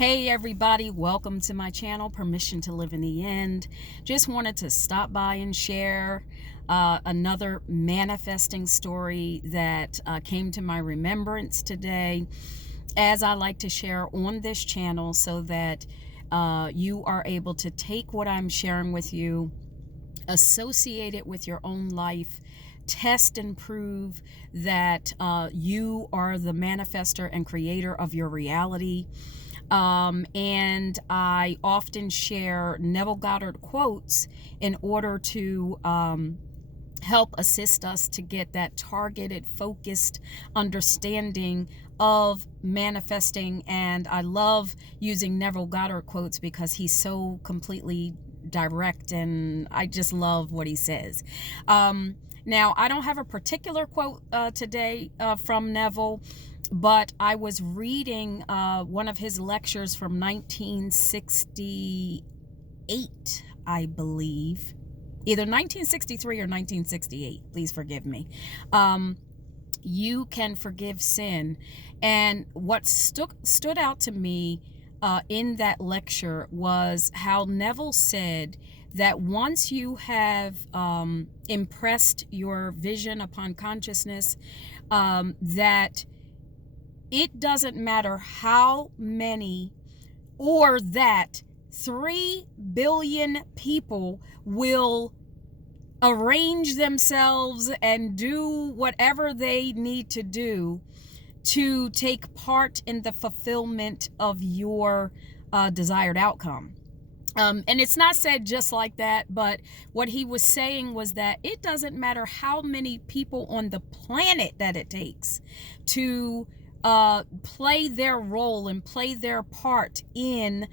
Hey everybody, welcome to my channel, Permission to Live in the End. Just wanted to stop by and share another manifesting story that came to my remembrance today, as I like to share on this channel, so that you are able to take what I'm sharing with you, associate it with your own life, test and prove that you are the manifester and creator of your reality. And I often share Neville Goddard quotes in order to help assist us to get that targeted, focused understanding of manifesting. And I love using Neville Goddard quotes because he's so completely direct, and I just love what he says. Now, I don't have a particular quote today from Neville, but I was reading one of his lectures from 1968, I believe. Either 1963 or 1968. Please forgive me. You can forgive sin. And what stood out to me in that lecture was how Neville said that once you have impressed your vision upon consciousness, that it doesn't matter how many, or that 3 billion people will arrange themselves and do whatever they need to do to take part in the fulfillment of your desired outcome. And it's not said just like that, but what he was saying was that it doesn't matter how many people on the planet that it takes to play their role and play their part in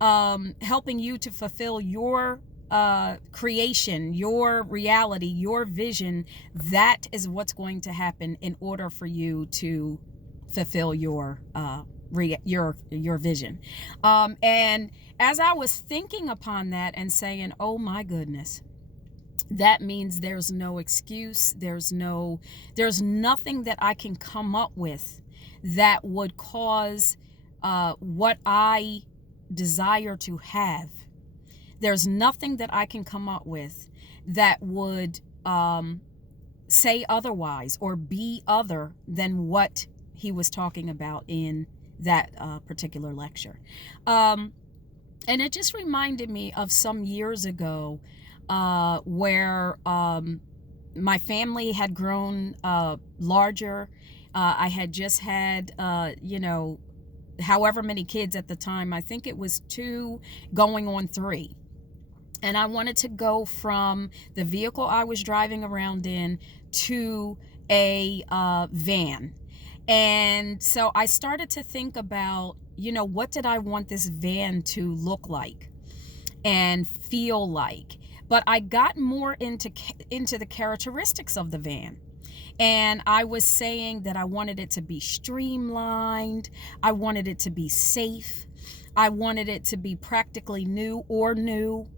helping you to fulfill your creation, your reality, your vision. That is what's going to happen in order for you to fulfill your vision. And as I was thinking upon that and saying, oh my goodness, that means there's no excuse, there's nothing that I can come up with that would cause what I desire to have. There's nothing that I can come up with that would say otherwise or be other than what he was talking about in that particular lecture. And it just reminded me of some years ago where my family had grown larger. I had just had, however many kids at the time. I think it was 2 going on 3. And I wanted to go from the vehicle I was driving around in to a van. And so I started to think about, what did I want this van to look like and feel like? But I got more into the characteristics of the van. And I was saying that I wanted it to be streamlined. I wanted it to be safe. I wanted it to be practically new or new.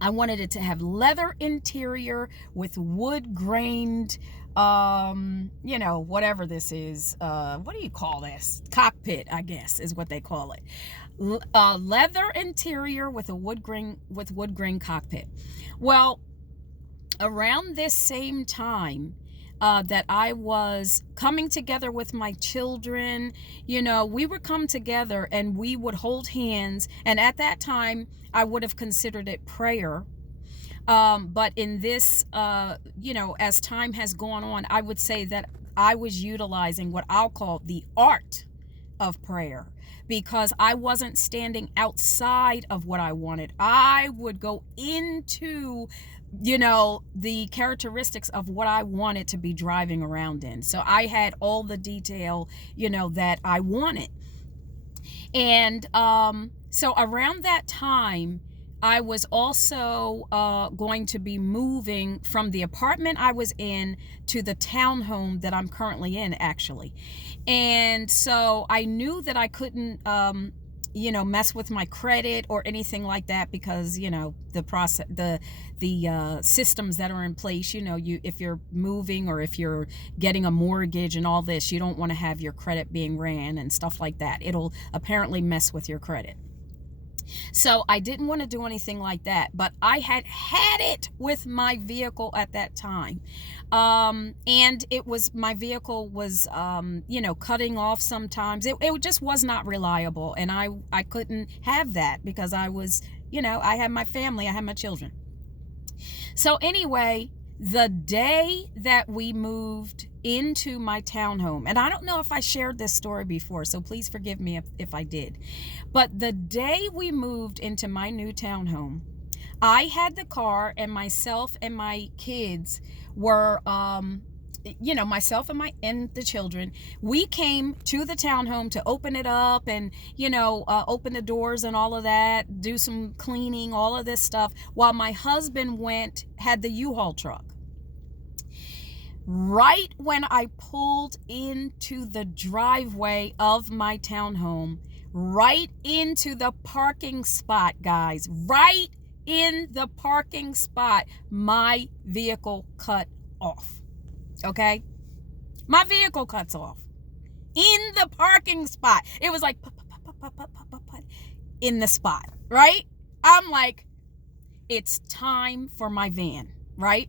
I wanted it to have leather interior with wood grained, whatever this is. What do you call this? Cockpit, I guess, is what they call it. Leather interior with a wood grain cockpit. Well, around this same time that I was coming together with my children, we would come together and we would hold hands. And at that time, I would have considered it prayer. But in this, as time has gone on, I would say that I was utilizing what I'll call the art of prayer, because I wasn't standing outside of what I wanted. I would go into the characteristics of what I wanted to be driving around in. So I had all the detail, that I wanted. And so around that time, I was also going to be moving from the apartment I was in to the townhome that I'm currently in, actually. And so I knew that I couldn't, mess with my credit or anything like that, because the process, the systems that are in place, if you're moving or if you're getting a mortgage and all this, you don't want to have your credit being ran and stuff like that. It'll apparently mess with your credit. So I didn't want to do anything like that, but I had it with my vehicle at that time. And my vehicle was, cutting off sometimes. It just was not reliable. And I couldn't have that because I was, I had my family, I had my children. So anyway, the day that we moved into my townhome, and I don't know if I shared this story before, so please forgive me if I did, but the day we moved into my new townhome, I had the car, and myself and my kids were, myself and the children, we came to the townhome to open it up and, open the doors and all of that, do some cleaning, all of this stuff, while my husband had the U-Haul truck. Right when I pulled into the driveway of my townhome, right into the parking spot, guys, right in the parking spot, my vehicle cut off. Okay? My vehicle cuts off in the parking spot. It was like in the spot, right? I'm like, it's time for my van, right?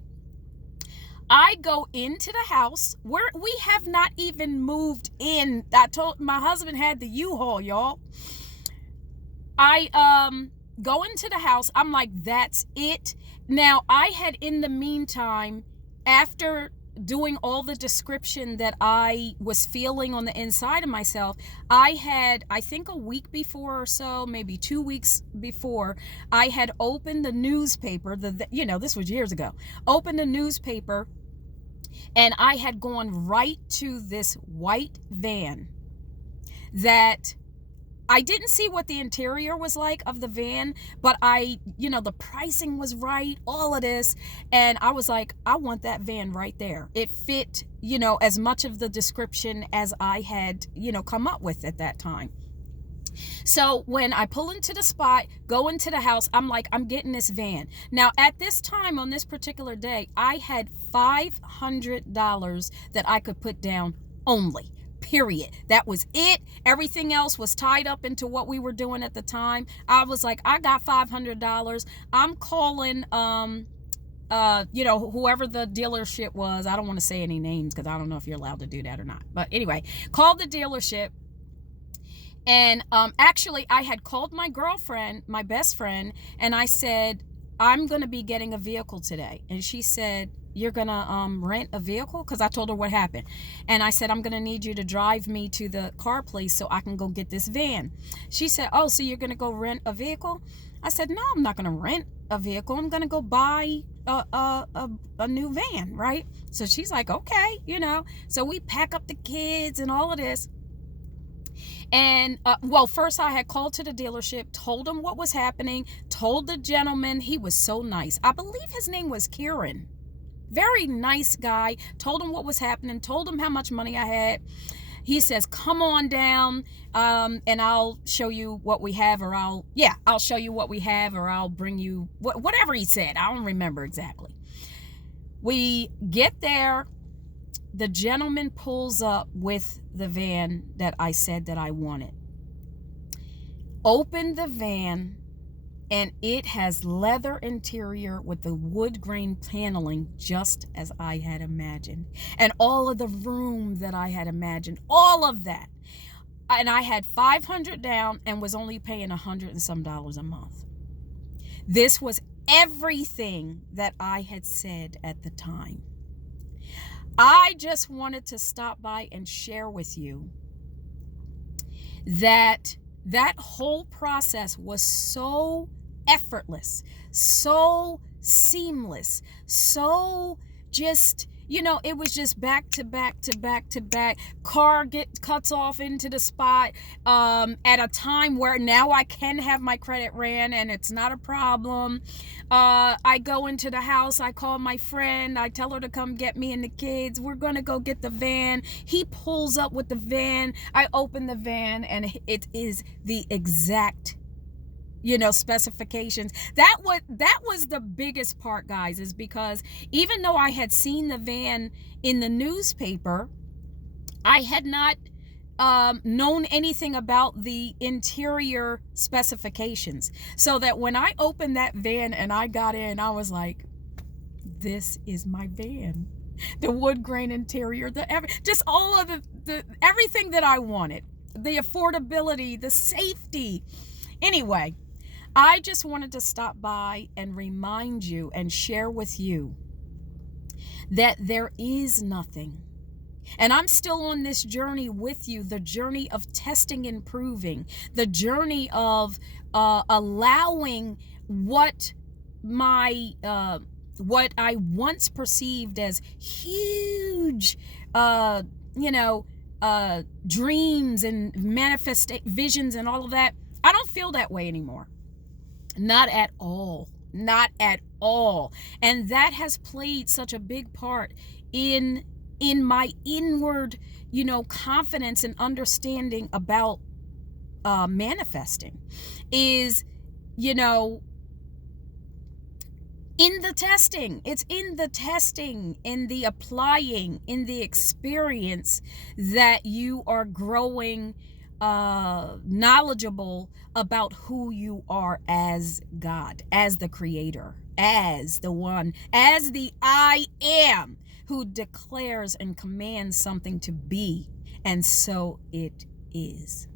I go into the house where we have not even moved in. I told my husband had the U-Haul, y'all. I go into the house. I'm like, that's it. Now, I had in the meantime, after doing all the description that I was feeling on the inside of myself, I had, I think a week before or so, maybe 2 weeks before, I had opened the newspaper, this was years ago, opened the newspaper, and I had gone right to this white van that I didn't see what the interior was like of the van, but the pricing was right, all of this. And I was like, I want that van right there. It fit, as much of the description as I had, come up with at that time. So when I pull into the spot, go into the house, I'm like, I'm getting this van. Now, at this time, on this particular day, I had $500 that I could put down only. Period. That was it. Everything else was tied up into what we were doing at the time. I was like, I got $500. I'm calling, whoever the dealership was. I don't want to say any names because I don't know if you're allowed to do that or not. But anyway, called the dealership. And actually, I had called my girlfriend, my best friend, and I said, I'm going to be getting a vehicle today. And she said, you're going to rent a vehicle? Because I told her what happened. And I said, I'm going to need you to drive me to the car place so I can go get this van. She said, oh, so you're going to go rent a vehicle? I said, no, I'm not going to rent a vehicle. I'm going to go buy a new van, right? So she's like, okay, So we pack up the kids and all of this. And, first I had called to the dealership, told him what was happening, told the gentleman, he was so nice. I believe his name was Kieran. Very nice guy. Told him what was happening, told him how much money I had. He says, come on down, and I'll show you what we have, or I'll show you what we have, or I'll bring you, whatever he said. I don't remember exactly. We get there. The gentleman pulls up with the van that I said that I wanted. Open the van, and it has leather interior with the wood grain paneling, just as I had imagined. And all of the room that I had imagined, all of that. And I had $500 down and was only paying $100 and some a month. This was everything that I had said at the time. I just wanted to stop by and share with you that whole process was so effortless, so seamless, so just, you know, it was just back to back to back to back. Car cuts off into the spot at a time where now I can have my credit ran and it's not a problem. I go into the house, I call my friend, I tell her to come get me and the kids. We're gonna go get the van. He pulls up with the van. I open the van and it is the exact, you know, specifications. That was the biggest part, guys, is because even though I had seen the van in the newspaper, I had not known anything about the interior specifications. So that when I opened that van and I got in, I was like, this is my van. The wood grain interior, just all of the everything that I wanted, the affordability, the safety. Anyway, I just wanted to stop by and remind you and share with you that there is nothing. And I'm still on this journey with you, the journey of testing and proving, the journey of allowing what I once perceived as huge, dreams and visions and all of that. I don't feel that way anymore. Not at all. Not at all. And that has played such a big part in my inward, you know, confidence and understanding about manifesting is, you know, in the testing. It's in the testing, in the applying, in the experience that you are growing knowledgeable about who you are as God, as the creator, as the one, as the I am, who declares and commands something to be, and so it is.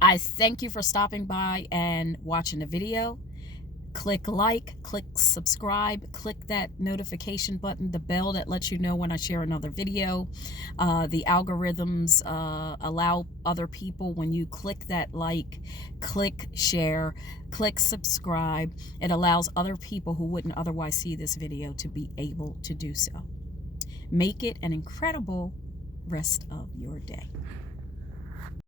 I thank you for stopping by and watching the video. Click like, click subscribe, click that notification button, the bell that lets you know when I share another video. The algorithms allow other people, when you click that like, click share, click subscribe, it allows other people who wouldn't otherwise see this video to be able to do so. Make it an incredible rest of your day.